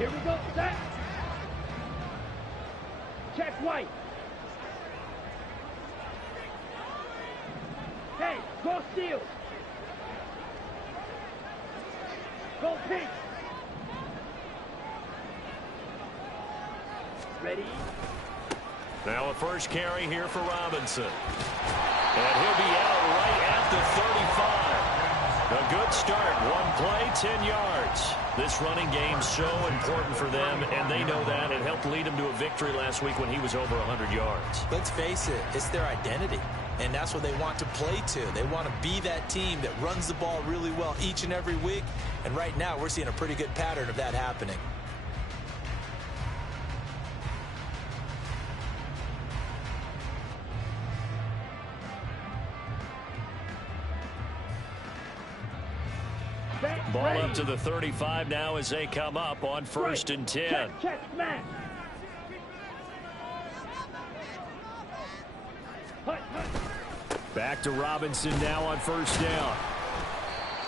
Here we go, set. Check white. Hey, go steal. Go pink. Ready? Now a first carry here for Robinson. And he'll be out right at the 35. A good start. One play, 10 yards. This running game's so important for them, and they know that. It helped lead them to a victory last week when he was over 100 yards. Let's face it, it's their identity. And that's what they want to play to. They want to be that team that runs the ball really well each and every week. And right now, we're seeing a pretty good pattern of that happening. Ball up to the 35 now as they come up on 1st and 10. Check, smash. Back to Robinson now on 1st down.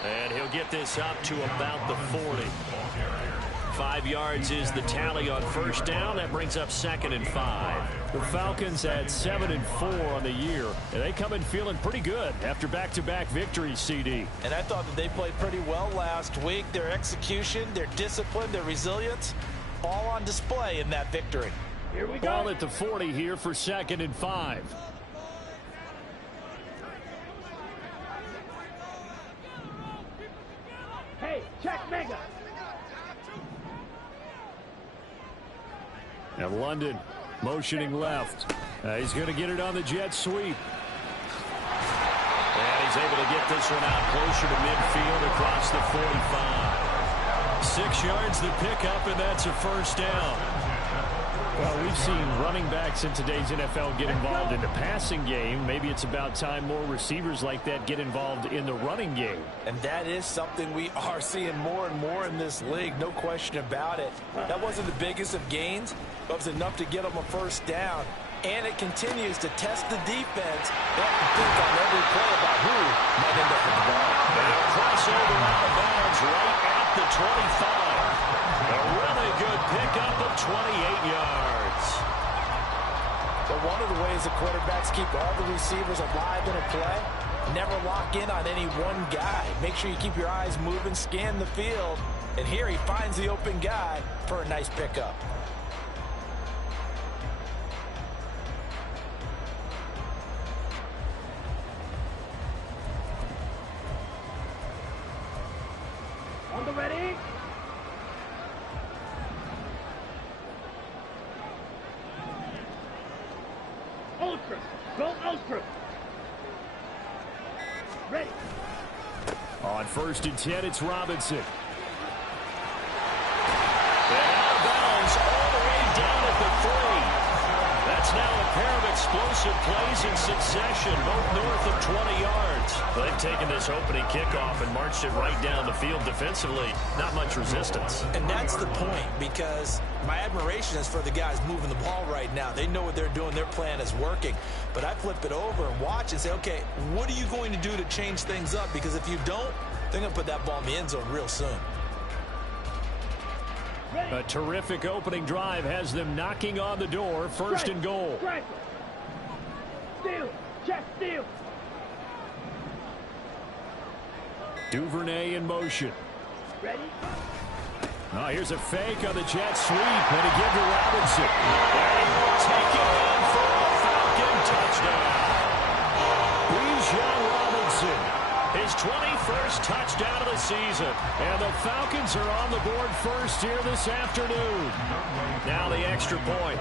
And he'll get this up to about the 40. 5 yards is the tally on 1st down. That brings up 2nd and 5. The Falcons at 7-4 on the year, and they come in feeling pretty good after back-to-back victories, CD. And I thought that they played pretty well last week. Their execution, their discipline, their resilience, all on display in that victory. Here we go. Ball at the 40 here for 2nd and 5. Hey, check mega. And London motioning left. He's going to get it on the jet sweep. And he's able to get this one out closer to midfield across the 45. 6 yards the pickup, and that's a 1st down. Well, we've seen running backs in today's NFL get involved in the passing game. Maybe it's about time more receivers like that get involved in the running game. And that is something we are seeing more and more in this league, no question about it. That wasn't the biggest of gains, but it was enough to get them a 1st down. And it continues to test the defense. They have to think on every play about who might end up with the ball. And a crossover out of bounds right at the 25. A really good pickup of 28 yards. So one of the ways the quarterbacks keep all the receivers alive in a play, never lock in on any one guy. Make sure you keep your eyes moving, scan the field. And here he finds the open guy for a nice pickup. On the ready? Ultra. Go ultra. Ready. On 1st and 10, it's Robinson. And out of bounds all the way down at the 3. That's now a pair of explosive plays in succession, both north of 20 yards. They've taken this opening kickoff and marched it right down the field defensively. Not much resistance. And that's the point, because my admiration is for the guys moving the ball right now. They know what they're doing. Their plan is working. But I flip it over and watch and say, okay, what are you going to do to change things up? Because if you don't, they're going to put that ball in the end zone real soon. A terrific opening drive has them knocking on the door. 1st and goal. Steal. Check steal. Duvernay in motion. Ready? Oh, here's a fake on the jet sweep. And a give to Robinson. And he will take it in for a Falcon touchdown. Bijan Robinson. His 21st touchdown of the season. And the Falcons are on the board first here this afternoon. Now the extra point.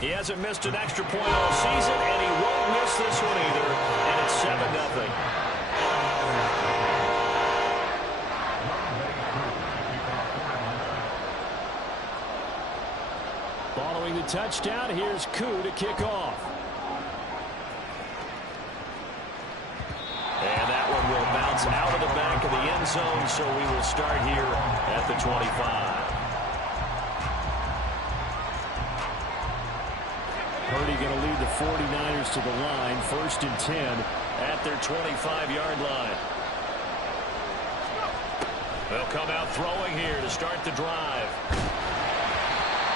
He hasn't missed an extra point all season, and he won't miss this one either. And it's 7-0. Following the touchdown, here's Koo to kick off. And that one will bounce out of the back of the end zone, so we will start here at the 25. Purdy going to lead the 49ers to the line. 1st and 10 at their 25-yard line. They'll come out throwing here to start the drive.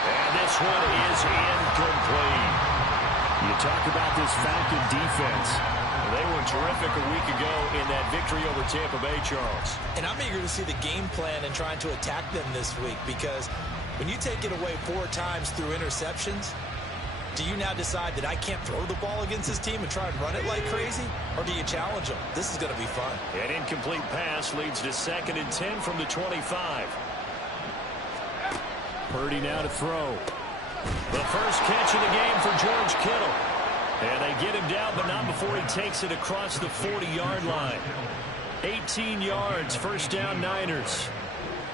And this one is incomplete. You talk about this Falcon defense. They were terrific a week ago in that victory over Tampa Bay, Charles. And I'm eager to see the game plan and trying to attack them this week, because when you take it away 4 times through interceptions, do you now decide that I can't throw the ball against this team and try and run it like crazy? Or do you challenge them? This is going to be fun. An incomplete pass leads to 2nd and 10 from the 25. Purdy now to throw. The first catch of the game for George Kittle. And they get him down, but not before he takes it across the 40-yard line. 18 yards, first down, Niners.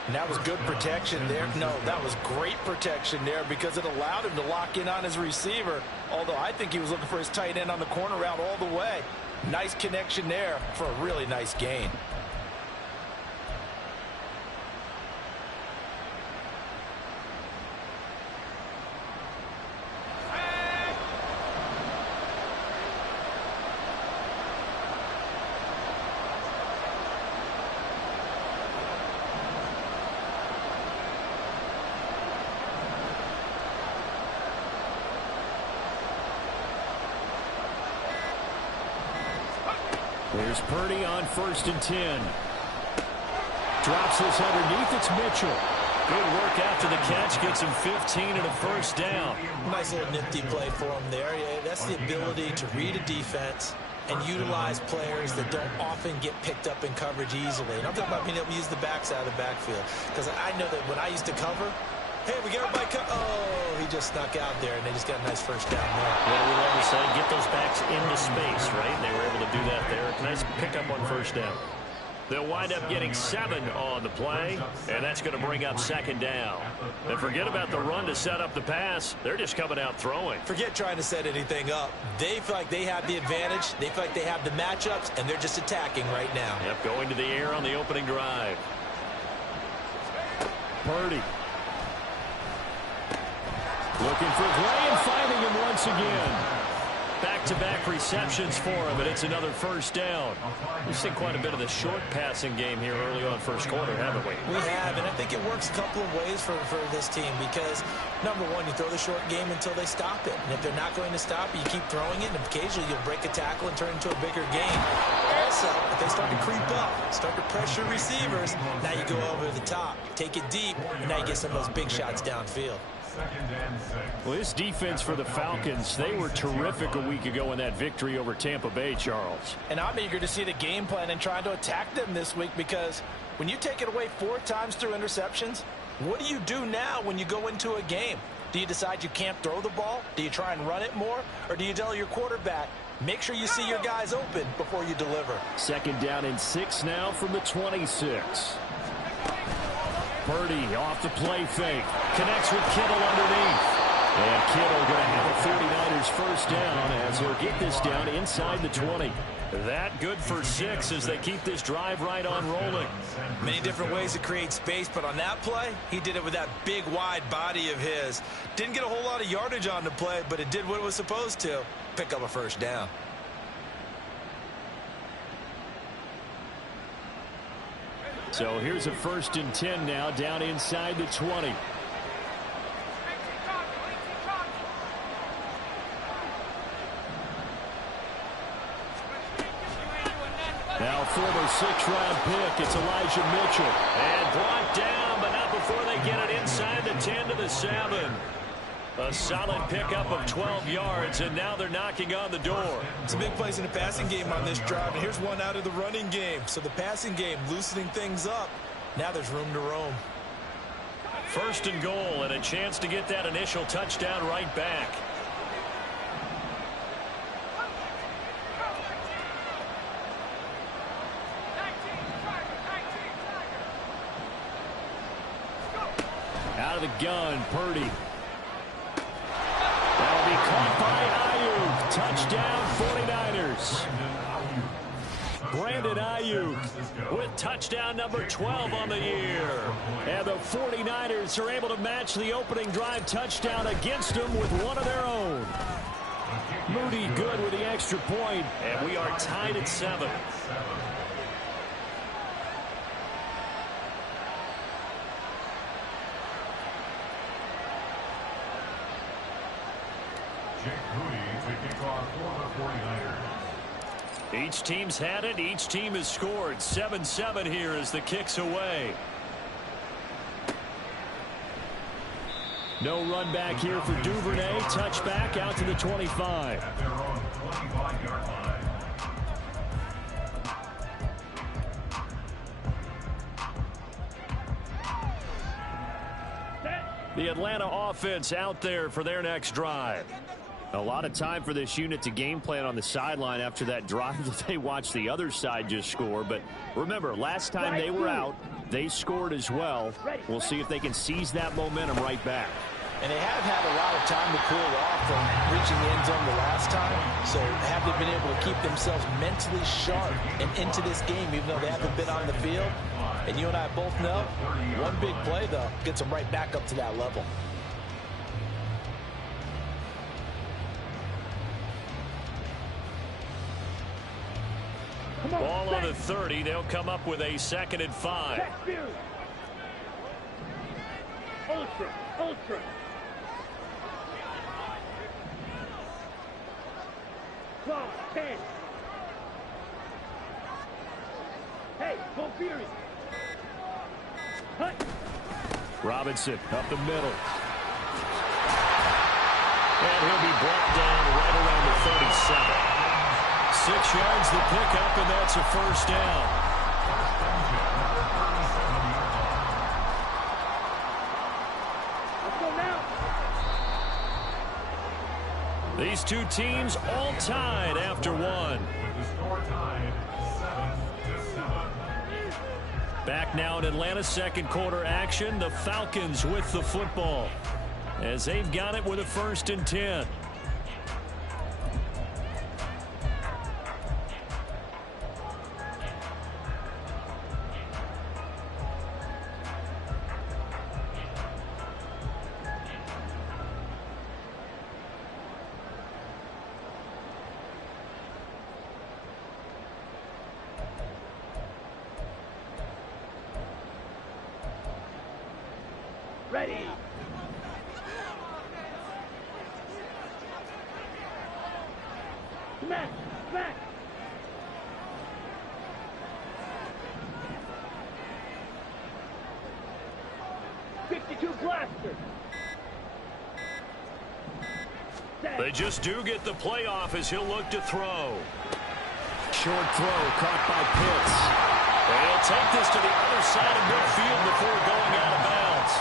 And that was good protection there. No, that was great protection there, because it allowed him to lock in on his receiver, although I think he was looking for his tight end on the corner route all the way. Nice connection there for a really nice gain. There's Purdy on 1st and 10. Drops this underneath. It's Mitchell. Good work after the catch. Gets him 15 and a first down. Nice little nifty play for him there. Yeah, that's the ability to read a defense and utilize players that don't often get picked up in coverage easily. And I'm talking about being able to use the backs out of the backfield, because I know that when I used to cover, hey, we got everybody oh, he just snuck out there, and they just got a nice first down there. What do we love to say? Get those backs into space, right? And they were able to do that there. Nice pickup on first down. They'll wind up getting 7 on the play, and that's going to bring up 2nd down. And forget about the run to set up the pass. They're just coming out throwing. Forget trying to set anything up. They feel like they have the advantage. They feel like they have the matchups, and they're just attacking right now. Yep, going to the air on the opening drive. Purdy. Looking for Gray and finding him once again. Back-to-back receptions for him, and it's another first down. We've seen quite a bit of the short passing game here early on first quarter, haven't we? We have, and I think it works a couple of ways for this team, because, number one, you throw the short game until they stop it. And if they're not going to stop it, you keep throwing it, and occasionally you'll break a tackle and turn it into a bigger game. Also, if they start to creep up, start to pressure receivers, now you go over the top, take it deep, and now you get some of those big shots downfield. Well, this defense for the Falcons, they were terrific a week ago in that victory over Tampa Bay, Charles. And I'm eager to see the game plan and trying to attack them this week, because when you take it away 4 times through interceptions, what do you do now when you go into a game? Do you decide you can't throw the ball? Do you try and run it more? Or do you tell your quarterback, make sure you see your guys open before you deliver? 2nd down and 6 now from the 26. Purdy off the play fake. Connects with Kittle underneath. And Kittle going to have a 49ers first down as he'll get this down inside the 20. That good for 6 as they keep this drive right on rolling. Many different ways to create space, but on that play, he did it with that big, wide body of his. Didn't get a whole lot of yardage on the play, but it did what it was supposed to. Pick up a first down. So here's a 1st and 10 now, down inside the 20. Now former 6th-round pick, it's Elijah Mitchell. And brought down, but not before they get it inside the 10 to the 7. A solid pickup of 12 yards, and now they're knocking on the door. Some big plays in the passing game on this drive, and here's one out of the running game. So the passing game loosening things up. Now there's room to roam. 1st and goal, and a chance to get that initial touchdown right back. Out of the gun, Purdy. That'll be caught by Ayuk. Touchdown, 49ers. Brandon Ayuk with touchdown number 12 on the year. And the 49ers are able to match the opening drive touchdown against them with one of their own. Moody good with the extra point. And we are tied at 7. Each team's had it. Each team has scored. 7-7 here as the kick's away. No run back here for Duvernay. Touchback out to the 25. The Atlanta offense out there for their next drive. A lot of time for this unit to game plan on the sideline after that drive that they watched the other side just score. But remember, last time they were out, they scored as well. We'll see if they can seize that momentum right back. And they have had a lot of time to cool off from reaching the end zone the last time. So have they been able to keep themselves mentally sharp and into this game, even though they haven't been on the field? And you and I both know, one big play, though, gets them right back up to that level. Ball on the 30. They'll come up with a 2nd and 5. Ultra. Claw, 10. Hey, go Fury. Hut. Robinson up the middle. And he'll be brought down right around the 37. 6 yards the pickup, and that's a first down. Let's go now. These two teams all tied after one. Back now in Atlanta, second quarter action. The Falcons with the football as they've got it with a 1st and 10. Ready. Smack. 52 blaster. They just do get the playoff as he'll look to throw. Short throw caught by Pitts. And he'll take this to the other side of midfield before going out of bounds.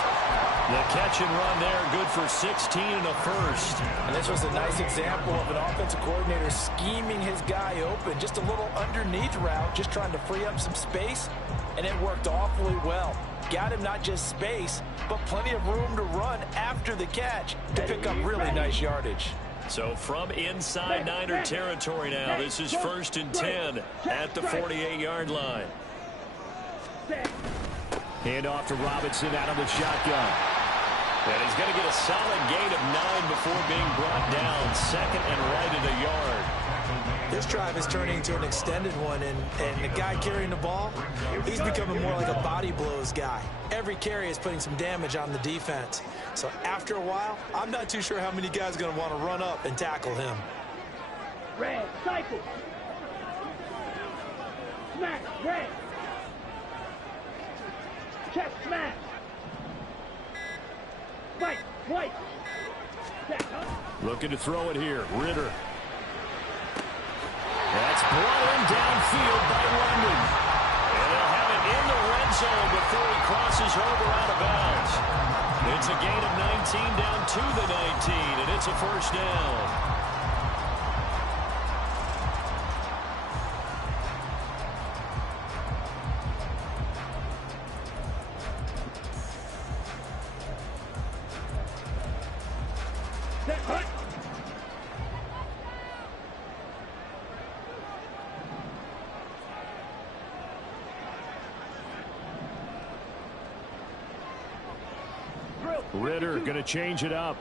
The catch and run there, good for 16 and a first. And this was a nice example of an offensive coordinator scheming his guy open. Just a little underneath route, just trying to free up some space, and it worked awfully well. Got him not just space, but plenty of room to run after the catch to pick up really nice yardage. So from inside Niner territory now, this is 1st and 10 at the 48-yard line. Hand off to Robinson out of the shotgun. And he's going to get a solid gain of 9 before being brought down. 2nd and right at a yard. This drive is turning into an extended one, and the guy carrying the ball, he's becoming more like a body blows guy. Every carry is putting some damage on the defense. So after a while, I'm not too sure how many guys are going to want to run up and tackle him. Red, cycle. Smack, red. Check, smash. Spike, white. Looking to throw it here. Ritter. That's blown downfield by London. And they'll have it in the red zone before he crosses over out of bounds. It's a gain of 19 down to the 19, and it's a first down. Ritter going to change it up.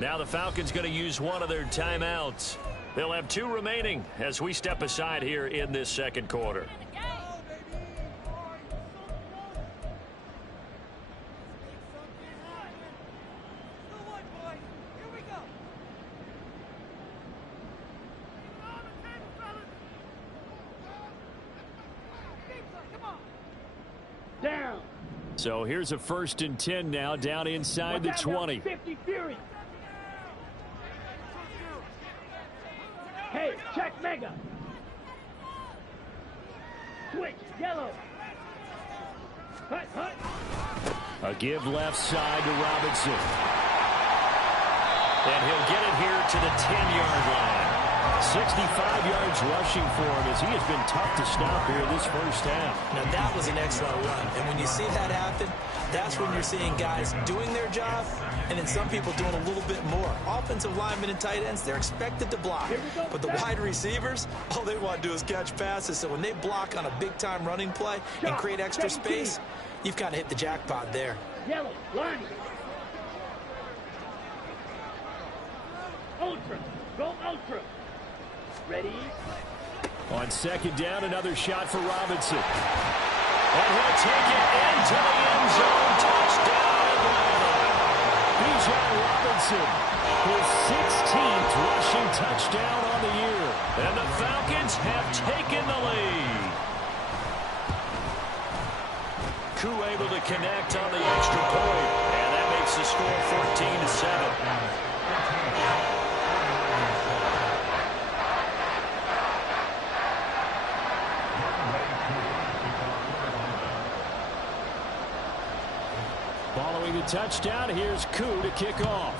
Now the Falcons going to use one of their timeouts. They'll have 2 remaining as we step aside here in this second quarter. So here's a 1st and 10 now, down inside the 20. 50 Fury. Hey, check Mega. Switch, yellow. Hut, hut. A give left side to Robinson. And he'll get it here to the 10-yard line. 65 yards rushing for him as he has been tough to stop here this first half. Now that was an excellent run. And when you see that happen, that's when you're seeing guys doing their job and then some people doing a little bit more. Offensive linemen and tight ends, they're expected to block. But the wide receivers, all they want to do is catch passes. So when they block on a big-time running play and create extra space, you've kind of hit the jackpot there. Yellow, line. Ultra, go ultra. Ready? On 2nd down, another shot for Robinson. And he'll take it into the end zone. Touchdown, Atlanta. Bijan Robinson, his 16th rushing touchdown on the year. And the Falcons have taken the lead. Koo able to connect on the extra point. And that makes the score 14-7. Following the touchdown, here's Koo to kick off.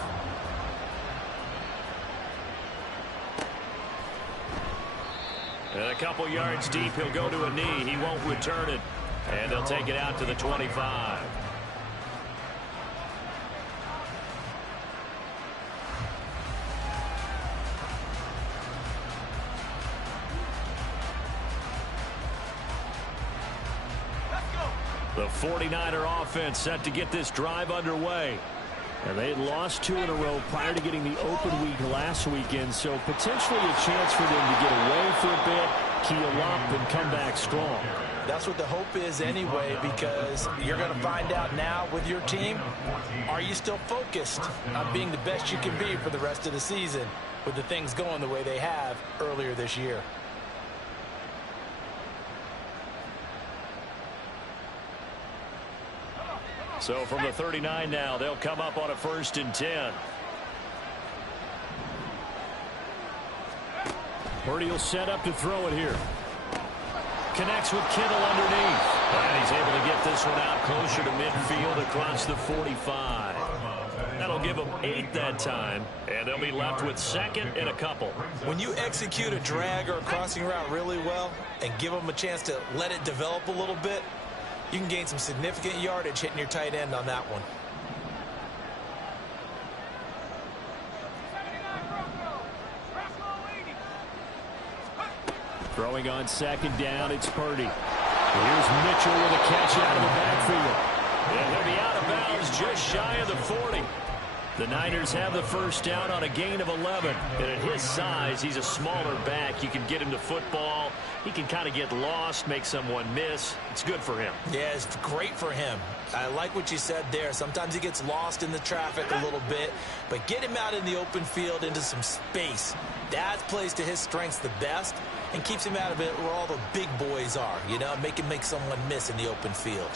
And a couple yards deep, he'll go to a knee. He won't return it. And they'll take it out to the 25. The 49er offense set to get this drive underway. And they had lost 2 in a row prior to getting the open week last weekend, so potentially a chance for them to get away for a bit, keel up, and come back strong. That's what the hope is anyway, because you're going to find out now with your team, are you still focused on being the best you can be for the rest of the season with the things going the way they have earlier this year? So from the 39 now, they'll come up on a 1st and 10. Purdy will set up to throw it here. Connects with Kittle underneath. And he's able to get this one out closer to midfield across the 45. That'll give them 8 that time. And they'll be left with 2nd and a couple. When you execute a drag or a crossing route really well and give them a chance to let it develop a little bit, you can gain some significant yardage hitting your tight end on that one. Throwing on 2nd down, it's Purdy. Here's Mitchell with a catch out of the backfield. And he'll be out of bounds just shy of the 40. The Niners have the 1st down on a gain of 11. And at his size, he's a smaller back. You can get him to football. He can kind of get lost, make someone miss. It's good for him. Yeah, it's great for him. I like what you said there. Sometimes he gets lost in the traffic a little bit, but get him out in the open field into some space. That plays to his strengths the best and keeps him out of it where all the big boys are, you know, make him make someone miss in the open field.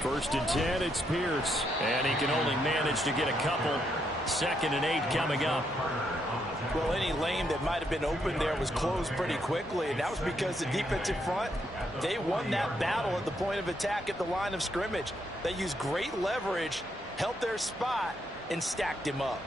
First and 10, it's Pierce. And he can only manage to get a couple. 2nd and 8 coming up. Well, any lane that might have been open there was closed pretty quickly, and that was because the defensive front, they won that battle at the point of attack at the line of scrimmage. They used great leverage, held their spot, and stacked him up.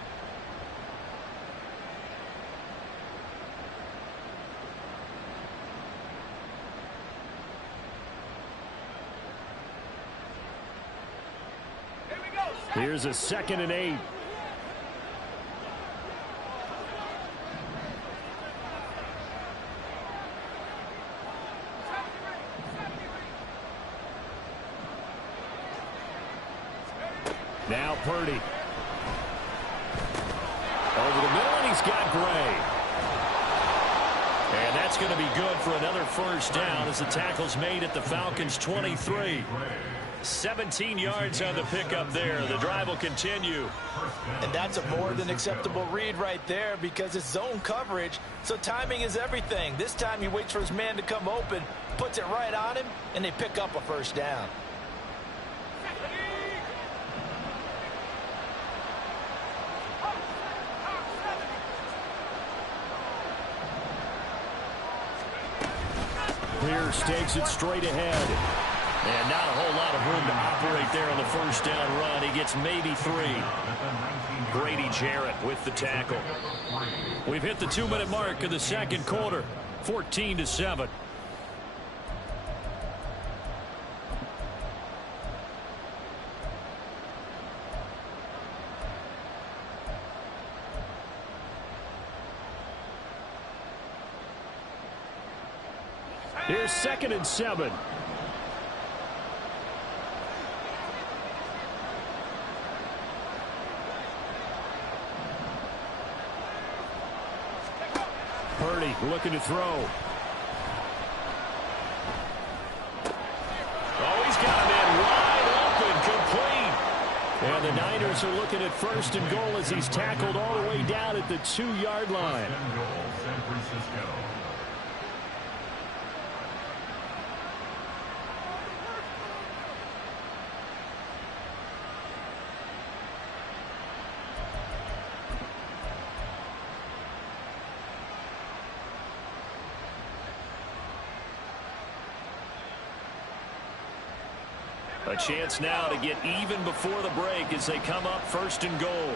Here's a 2nd and 8. Now Purdy. Over the middle, and he's got Gray. And that's going to be good for another 1st down as the tackle's made at the Falcons' 23. 17 yards on the pickup there. The drive will continue. And that's a more than acceptable read right there because it's zone coverage, so timing is everything. This time he waits for his man to come open, puts it right on him, and they pick up a first down. Pierce takes it straight ahead. And not a whole lot of room to operate there on the first down run. He gets maybe 3. Grady Jarrett with the tackle. We've hit the 2-minute mark of the second quarter. 14-7. Here's 2nd and 7. Purdy looking to throw. Oh, he's got him in wide open, complete. And the Niners are looking at 1st and goal as he's tackled all the way down at the 2-yard line. San Francisco. A chance now to get even before the break as they come up 1st and goal.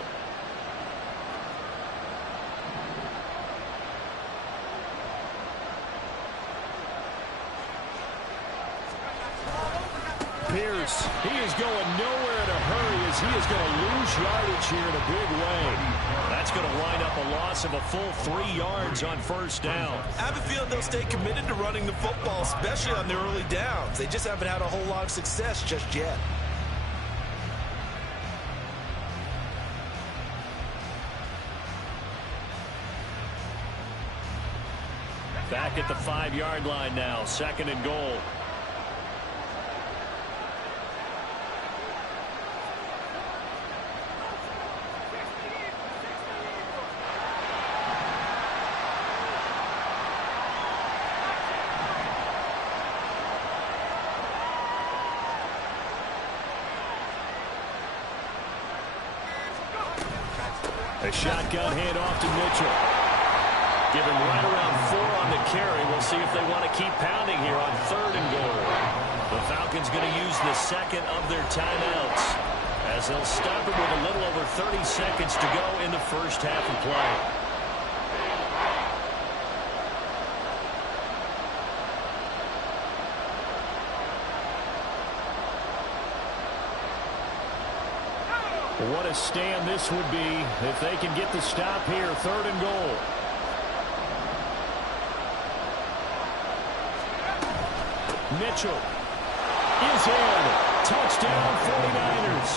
Pierce, he is going nowhere in a hurry as he is going to lose yardage here in a big way. That's going to wind up a loss of a full 3 yards on 1st down. I have a feeling they'll stay committed to running the football, especially on the early downs. They just haven't had a whole lot of success just yet. Back at the 5-yard line now, 2nd and goal. A shotgun handoff to Mitchell. Give him right around 4 on the carry. We'll see if they want to keep pounding here on 3rd and goal. The Falcons going to use the 2nd of their timeouts as they'll stop it with a little over 30 seconds to go in the first half of play. What a stand this would be if they can get the stop here. 3rd and goal. Mitchell is in. Touchdown 49ers.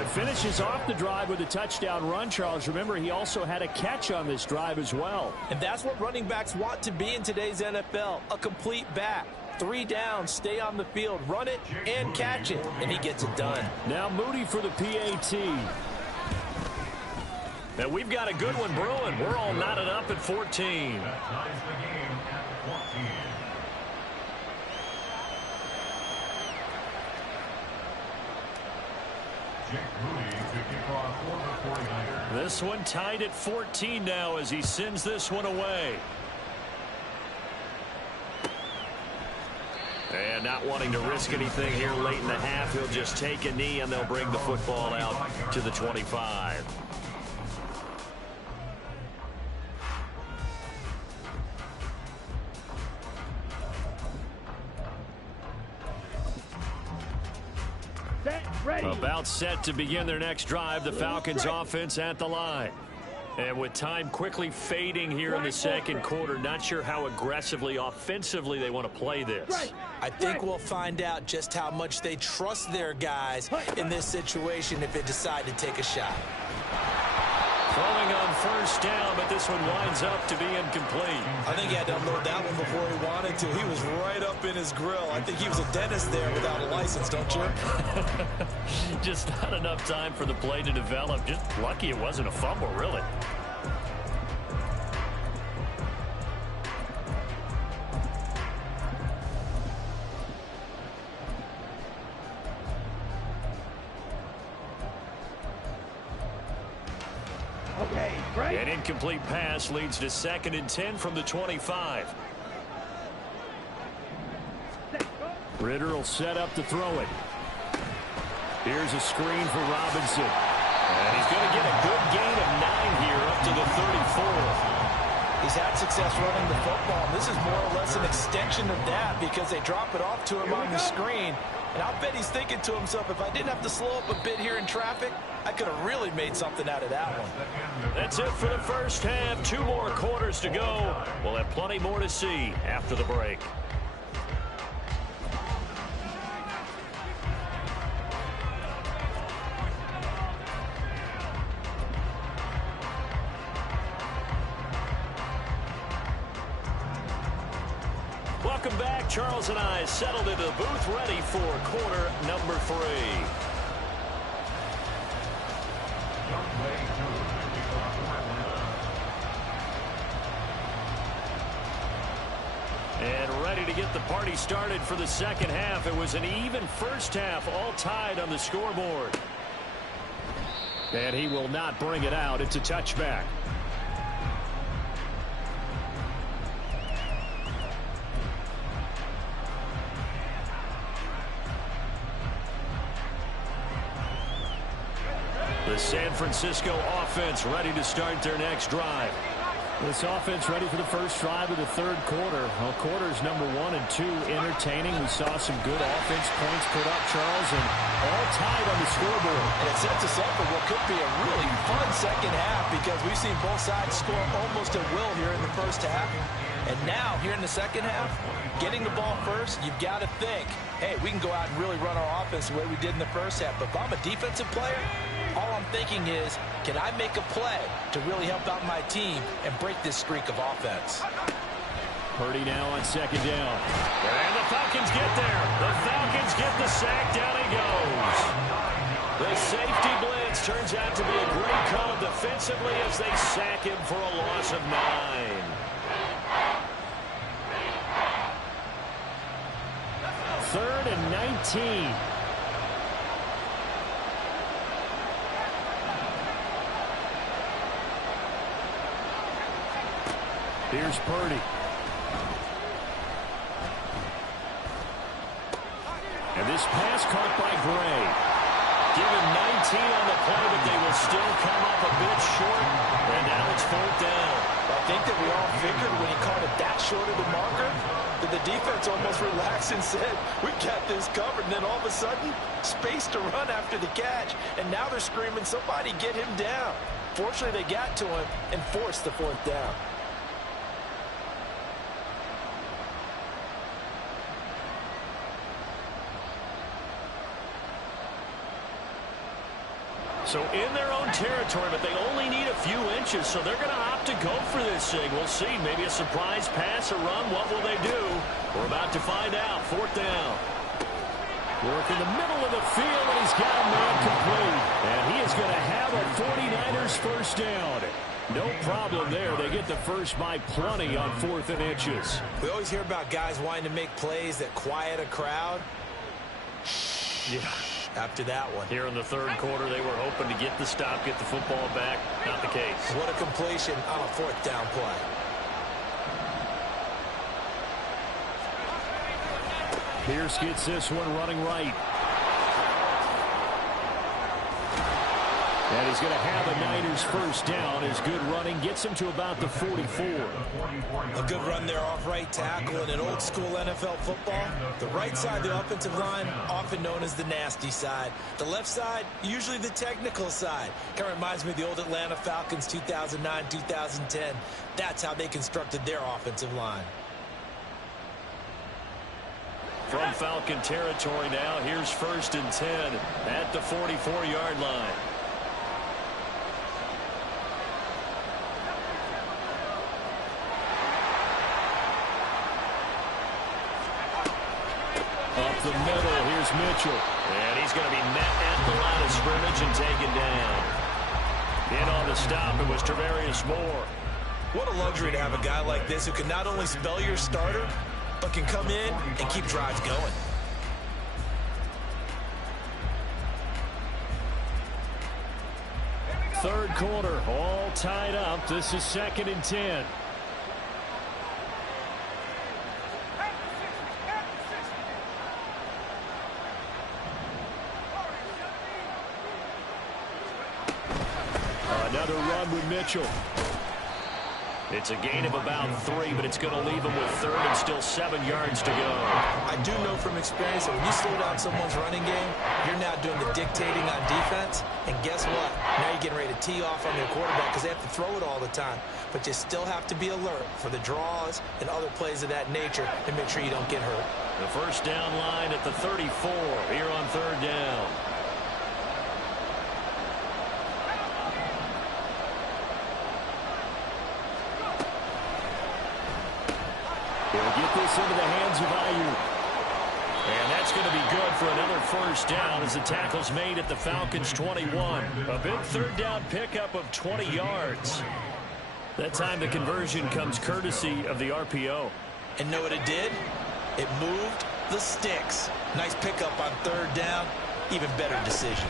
It finishes off the drive with a touchdown run, Charles. Remember, he also had a catch on this drive as well. And that's what running backs want to be in today's NFL, a complete back. 3 downs, stay on the field, run it, and catch it, and he gets it done. Now Moody for the PAT. And we've got a good one brewing. We're all knotted up at 14. That ties the game at 14. Jake Moody to kick off for the 49ers. This one tied at 14 now as he sends this one away. And not wanting to risk anything here late in the half, he'll just take a knee and they'll bring the football out to the 25. Set, ready. About set to begin their next drive, the Falcons offense at the line. And with time quickly fading here in the second quarter, not sure how aggressively, offensively they want to play this. I think we'll find out just how much they trust their guys in this situation if they decide to take a shot. Throwing on first down, but this one winds up to be incomplete. I think he had to unload that one before he wanted to. He was right up in his grill. I think he was a dentist there without a license, don't you? Just not enough time for the play to develop. Just lucky it wasn't a fumble, really. Okay, great. An incomplete pass leads to 2nd and 10 from the 25. Ritter will set up to throw it. Here's a screen for Robinson. And he's going to get a good gain of 9 here up to the 34. He's had success running the football. This is more or less an extension of that because they drop it off to him on the screen. And I'll bet he's thinking to himself, if I didn't have to slow up a bit here in traffic, I could have really made something out of that one. That's it for the first half. 2 more quarters to go. We'll have plenty more to see after the break. Welcome back. Charles and I settled into the booth ready for quarter number 3. And ready to get the party started for the second half. It was an even first half, all tied on the scoreboard. And he will not bring it out. It's a touchback. The San Francisco offense ready to start their next drive. This offense ready for the first drive of the third quarter. Well, quarters number 1 and 2 entertaining. We saw some good offense points put up, Charles, and all tied on the scoreboard. And it sets us up for what could be a really fun second half because we've seen both sides score almost at will here in the first half. And now, here in the second half, getting the ball first, you've got to think, hey, we can go out and really run our offense the way we did in the first half. But if I'm a defensive player, all I'm thinking is, can I make a play to really help out my team and break this streak of offense? Purdy now on second down. And the Falcons get there. The Falcons get the sack. Down he goes. The safety blitz turns out to be a great call defensively as they sack him for a loss of 9. Third and 19. Here's Purdy. And this pass caught by Gray. Give him 19 on the play, but they will still come up a bit short. And now it's 4th down. I think that we all figured when he caught it that short of the marker, that the defense almost relaxed and said, we got this covered. And then all of a sudden, space to run after the catch. And now they're screaming, somebody get him down. Fortunately, they got to him and forced the 4th down. So in their own territory, but they only need a few inches, so they're going to opt to go for this thing. We'll see. Maybe a surprise pass or run. What will they do? We're about to find out. 4th down. Work in the middle of the field, and he's got a man complete. And he is going to have a 49ers first down. No problem there. They get the first by plenty on 4th and inches. We always hear about guys wanting to make plays that quiet a crowd. Yeah. After that one. Here in the third quarter, they were hoping to get the stop, get the football back. Not the case. What a completion on a 4th down play. Pierce gets this one running right. And he's going to have a Niners first down. His good running gets him to about the 44. A good run there off right tackle in an old school NFL football. The right side of the offensive line, often known as the nasty side. The left side, usually the technical side. Kind of reminds me of the old Atlanta Falcons 2009, 2010. That's how they constructed their offensive line. From Falcon territory now, here's 1st and 10 at the 44-yard line. the middle. Here's Mitchell. And he's going to be met at the line of scrimmage and taken down. In on the stop, it was Travarius Moore. What a luxury to have a guy like this who can not only spell your starter, but can come in and keep drives going. Third quarter, all tied up. This is 2nd and 10. Another run with Mitchell. It's a gain of about 3, but it's going to leave him with 3rd and still 7 yards to go. I do know from experience that when you slow down someone's running game, you're now doing the dictating on defense. And guess what? Now you're getting ready to tee off on your quarterback because they have to throw it all the time. But you still have to be alert for the draws and other plays of that nature and make sure you don't get hurt. The first down line at the 34 here on 3rd down. He'll get this into the hands of Ayuk. And that's going to be good for another first down as the tackle's made at the Falcons' 21. A big 3rd down pickup of 20 yards. That time the conversion comes courtesy of the RPO. And know what it did? It moved the sticks. Nice pickup on 3rd down. Even better decision.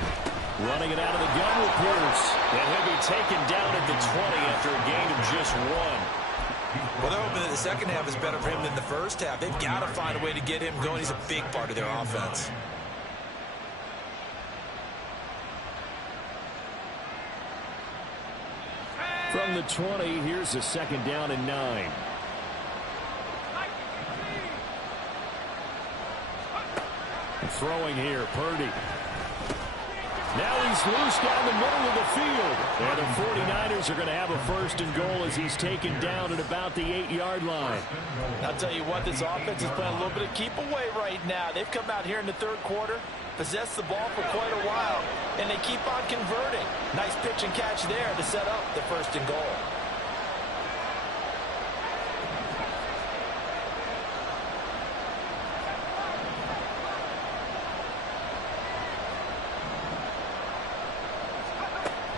Running it out of the gun with Pierce. And he'll be taken down at the 20 after a gain of just 1. Well, they're hoping that the second half is better for him than the first half. They've got to find a way to get him going. He's a big part of their offense. From the 20, here's a 2nd down and 9. Throwing here, Purdy. Now he's loose down the middle of the field. And the 49ers are going to have a 1st and goal as he's taken down at about the 8-yard line. I'll tell you what, this offense is playing a little bit of keep away right now. They've come out here in the 3rd quarter, possessed the ball for quite a while, and they keep on converting. Nice pitch and catch there to set up the 1st and goal.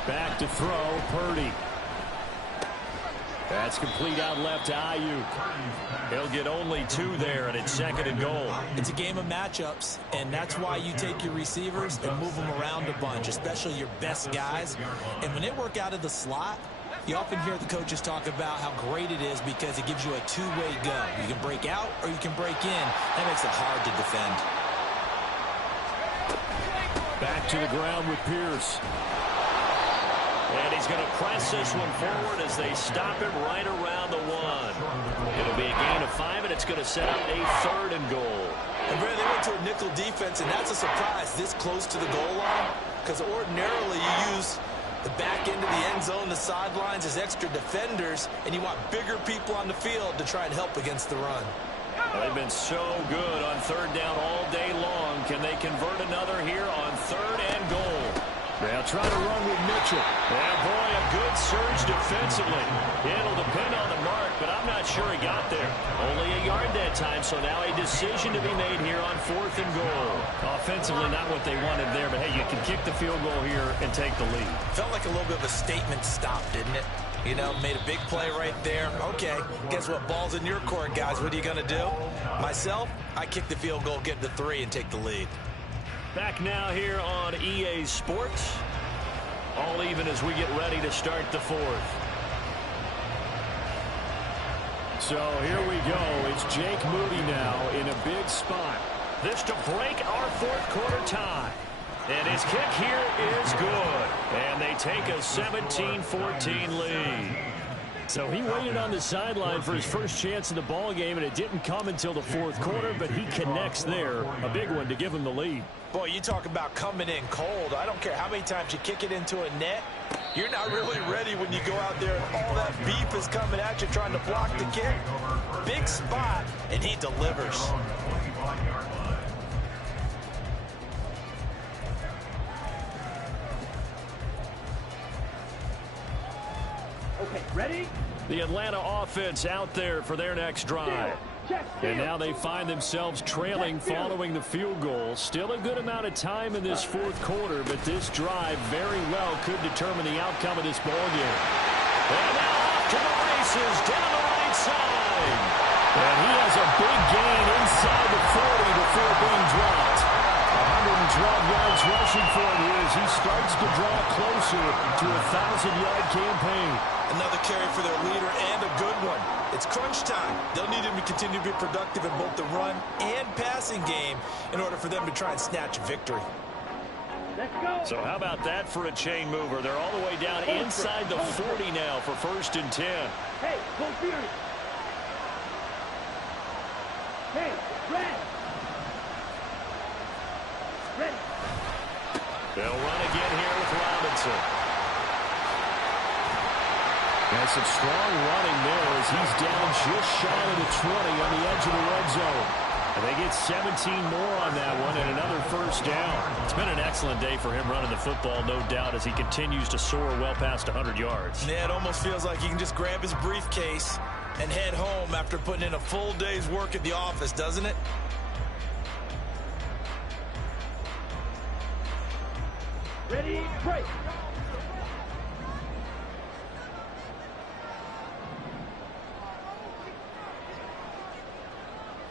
Back to throw, Purdy. That's complete out left to Ayuk. He'll get only 2 there, and it's 2nd and goal. It's a game of matchups, and that's why you take your receivers and move them around a bunch, especially your best guys. And when they work out of the slot, you often hear the coaches talk about how great it is because it gives you a two-way go. You can break out or you can break in. That makes it hard to defend. Back to the ground with Pierce. And he's going to press this one forward as they stop him right around the 1. It'll be a gain of 5, and it's going to set up a 3rd and goal. And Brad, they went to a nickel defense, and that's a surprise this close to the goal line because ordinarily you use the back end of the end zone, the sidelines as extra defenders, and you want bigger people on the field to try and help against the run. Well, they've been so good on 3rd down all day long. Can they convert another here on 3rd and goal? They'll try to run with Mitchell. Yeah, boy, a good surge defensively. It'll depend on the mark, but I'm not sure he got there. Only a yard that time, so now a decision to be made here on 4th and goal. Offensively, not what they wanted there, but hey, you can kick the field goal here and take the lead. Felt like a little bit of a statement stop, didn't it? You know, made a big play right there. Okay, guess what? Ball's in your court, guys. What are you going to do? Myself, I kick the field goal, get the 3, and take the lead. Back now here on EA Sports. All even as we get ready to start the 4th. So here we go. It's Jake Moody now in a big spot. This to break our 4th quarter tie. And his kick here is good. And they take a 17-14 lead. So he waited on the sideline for his first chance in the ball game, and it didn't come until the 4th quarter, but he connects there. A big one to give him the lead. Boy, you talk about coming in cold. I don't care how many times you kick it into a net. You're not really ready when you go out there and all that beef is coming at you trying to block the kick. Big spot, and he delivers. Okay, ready? The Atlanta offense out there for their next drive. And now they find themselves trailing following the field goal. Still a good amount of time in this fourth quarter, but this drive very well could determine the outcome of this ball game. And now off to the races down the right side. And he has a big gain inside the 40 before being dropped. 112 yards rushing for him here as he starts to draw closer to a 1,000-yard campaign. Another carry for their leader and a good one. It's crunch time. They'll need him to continue to be productive in both the run and passing game in order for them to try and snatch a victory. Let's go. So how about that for a chain mover? They're all the way down inside the 40 now for 1st and 10. Hey, go Fury. Hey, Red. Ready. They'll run again here with Robinson. And some strong running there as he's down just shy of the 20 on the edge of the red zone. And they get 17 more on that one and another 1st down. It's been an excellent day for him running the football, no doubt, as he continues to soar well past 100 yards. Yeah, it almost feels like he can just grab his briefcase and head home after putting in a full day's work at the office, doesn't it? Ready, break.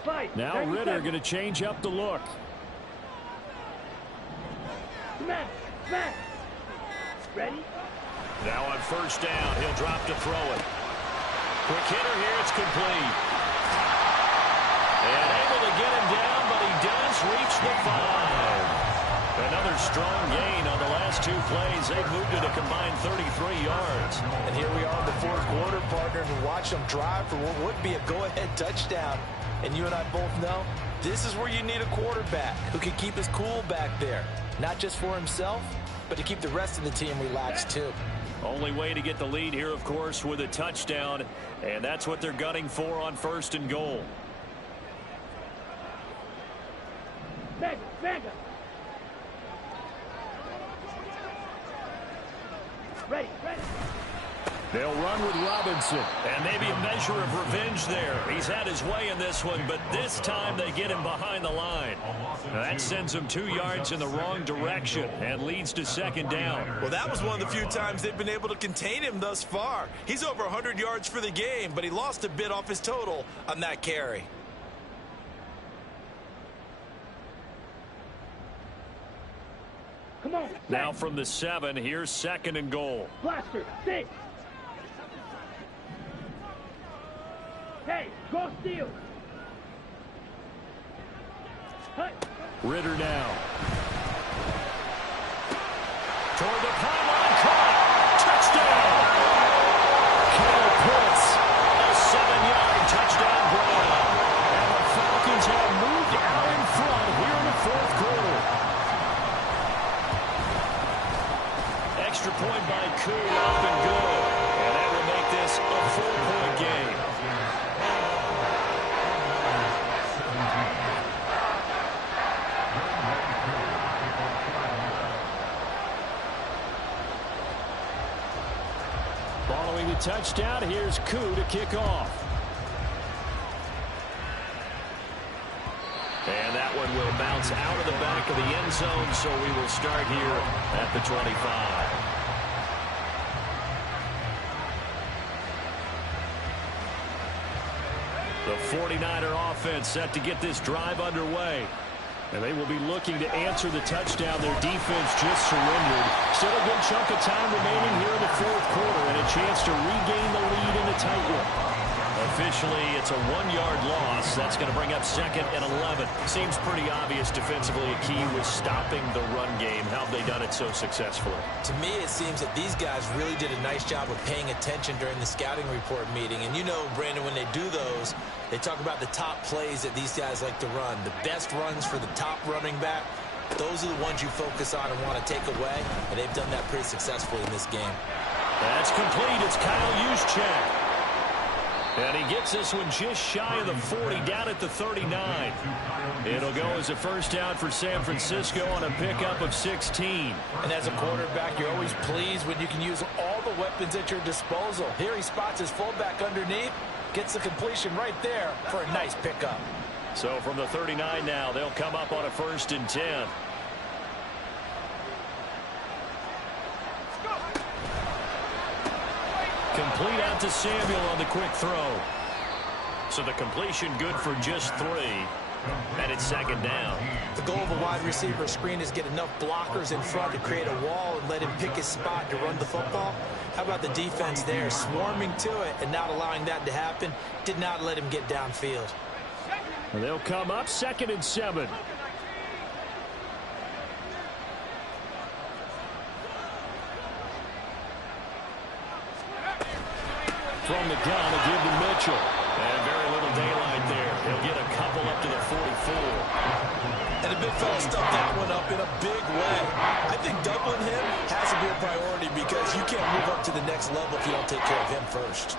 Fight. Now Ritter going to change up the look. Smash, smash. Ready? Now on 1st down, he'll drop to throw it. Quick hitter here, it's complete. And able to get him down, but he does reach the 5. Another strong gain on the last 2 plays. They've moved it a combined 33 yards. And here we are in the fourth quarter, partner, and watch them drive for what would be a go-ahead touchdown. And you and I both know this is where you need a quarterback who can keep his cool back there. Not just for himself, but to keep the rest of the team relaxed too. Only way to get the lead here, of course, with a touchdown. And that's what they're gunning for on 1st and goal. Mega, mega. Ready, ready. They'll run with Robinson. And maybe a measure of revenge there. He's had his way in this one, but this time they get him behind the line. That sends him 2 yards in the wrong direction and leads to 2nd down. Well, that was one of the few times they've been able to contain him thus far. He's over 100 yards for the game, but he lost a bit off his total on that carry. Come on. Now from the 7, here's 2nd and goal. Blaster, 6. Hey, go steal. Hey. Ritter now. Toward the pylon, caught. Touchdown. Kyle Pitts, a 7-yard touchdown grab. And the Falcons have moved out in front here in the 4th quarter. Extra point by Koo, up and good. And that will make this a 4-point game. Following the touchdown, here's Koo to kick off. And that one will bounce out of the back of the end zone, so we will start here at the 25. The 49er offense set to get this drive underway. And they will be looking to answer the touchdown their defense just surrendered. Still a good chunk of time remaining here in the 4th quarter and a chance to regain the lead in the tight one. Officially, it's a 1-yard loss. That's going to bring up 2nd and 11. Seems pretty obvious defensively a key was stopping the run game. How have they done it so successfully? To me, it seems that these guys really did a nice job of paying attention during the scouting report meeting. And you know, Brandon, when they do those, they talk about the top plays that these guys like to run. The best runs for the top running back, those are the ones you focus on and want to take away. And they've done that pretty successfully in this game. That's complete. It's Kyle Juszczyk. And he gets this one just shy of the 40, down at the 39. It'll go as a 1st down for San Francisco on a pickup of 16. And as a quarterback, you're always pleased when you can use all the weapons at your disposal. Here he spots his fullback underneath, Gets the completion right there for a nice pickup. So from the 39 now, they'll come up on a 1st and 10. Complete out to Samuel on the quick throw. So the completion good for just 3. And it's 2nd down. The goal of a wide receiver screen is get enough blockers in front to create a wall and let him pick his spot to run the football. How about the defense there, swarming to it and not allowing that to happen? Did not let him get downfield. They'll come up 2nd and 7. From the gun, a give to Mitchell. And very little daylight there. He'll get a couple up to the 44. And the big fella stuffed that one up in a big way. I think doubling him has to be a priority because you can't move up to the next level if you don't take care of him first.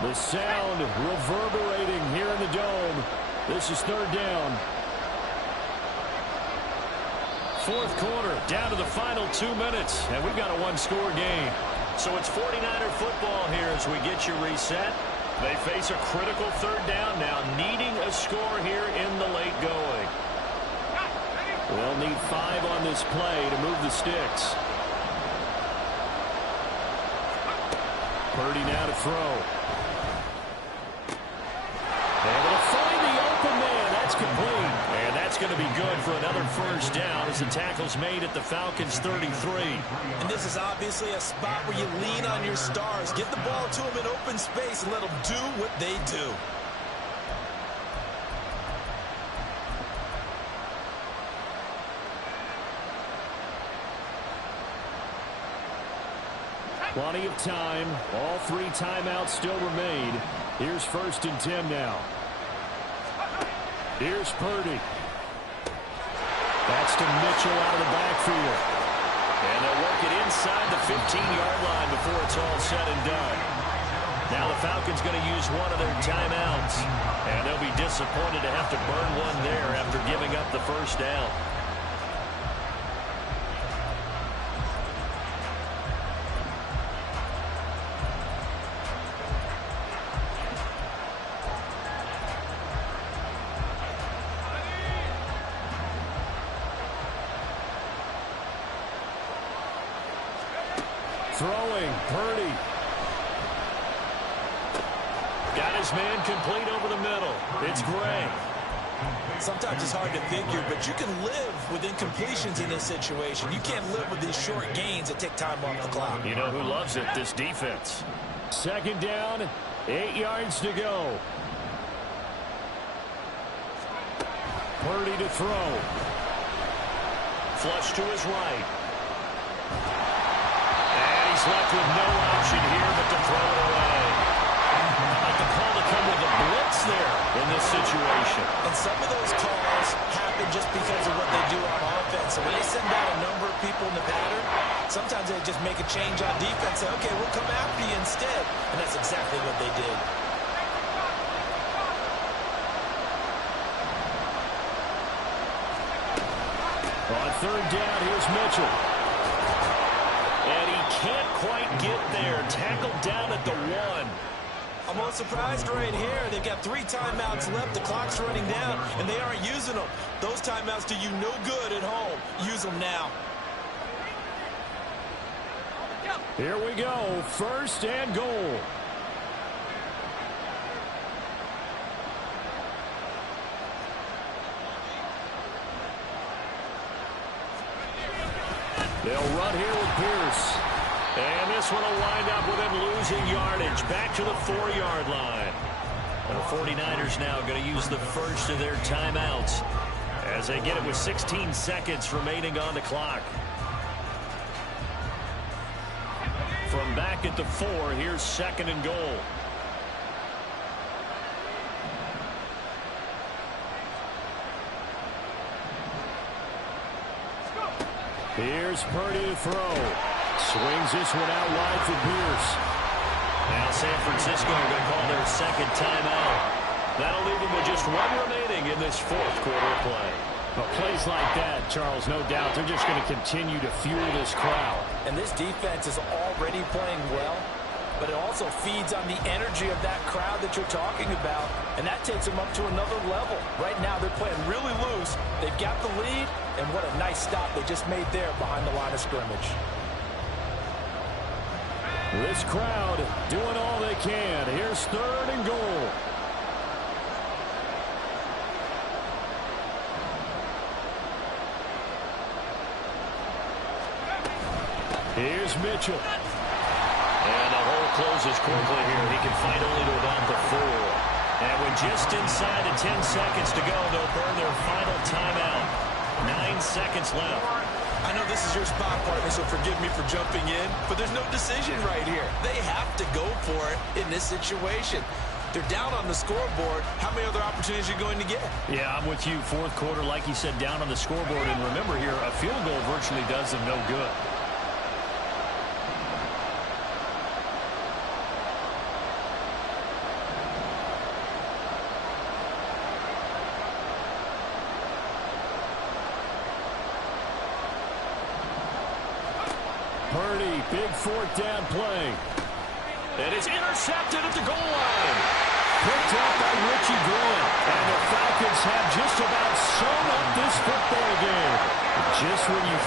The sound reverberating here in the dome. This is 3rd down. 4th quarter, down to the final 2 minutes, and we've got a 1-score game. So it's 49er football here as we get you reset. They face a critical 3rd down now, needing a score here in the late going. They'll need 5 on this play to move the sticks. Purdy now to throw. Able to find the open man. That's complete. And that's going to be good for another 1st down as the tackle's made at the Falcons' 33. And this is obviously a spot where you lean on your stars. Get the ball to them in open space and let them do what they do. Plenty of time. All 3 timeouts still remain. Here's 1st and 10 now. Here's Purdy. That's to Mitchell out of the backfield. And they'll work it inside the 15-yard line before it's all said and done. Now the Falcons going to use one of their timeouts. And they'll be disappointed to have to burn one there after giving up the 1st down. Throwing, Purdy. Got his man complete over the middle. It's Gray. Sometimes it's hard to figure, but you can live with incompletions in this situation. You can't live with these short gains that take time off the clock. You know who loves it? This defense. 2nd down, 8 yards to go. Purdy to throw. Flush to his right. He's left with no option here but to throw it away. I like the call to come with a blitz there in this situation. And some of those calls happen just because of what they do on offense. So when they send out a number of people in the pattern, sometimes they just make a change on defense. Say, okay, we'll come after you instead. And that's exactly what they did. On 3rd down, here's Mitchell. And he can't quite get there. Tackled down at the 1. I'm a little surprised right here. They've got 3 timeouts left. The clock's running down, and they aren't using them. Those timeouts do you no good at home. Use them now. Here we go. 1st and goal. They'll run here with Pierce. And this one will wind up with him losing yardage. Back to the 4-yard line. The 49ers now going to use the first of their timeouts as they get it with 16 seconds remaining on the clock. From back at the 4, here's 2nd and goal. Here's Purdy to throw. Swings this one out wide for Pierce. Now San Francisco are going to call their 2nd timeout. That'll leave them with just 1 remaining in this 4th quarter of play. But plays like that, Charles, no doubt, they're just going to continue to fuel this crowd. And this defense is already playing well, but it also feeds on the energy of that crowd that you're talking about, and that takes them up to another level. Right now, they're playing really loose. They've got the lead, and what a nice stop they just made there behind the line of scrimmage. This crowd doing all they can. Here's 3rd and goal. Here's Mitchell. And the hole closes quickly here. He can fight only to about the 4. And with just inside of 10 seconds to go, they'll burn their final timeout. 9 seconds left. I know this is your spot, partner, so forgive me for jumping in, but there's no decision right here. They have to go for it in this situation. They're down on the scoreboard. How many other opportunities are you going to get? Yeah, I'm with you. 4th quarter, like you said, down on the scoreboard. And remember here, a field goal virtually does them no good. Purdy, big 4th down play. And it's intercepted at the goal line. Picked up by Richie Grant. And the Falcons have just about sewn up this football game. Just when you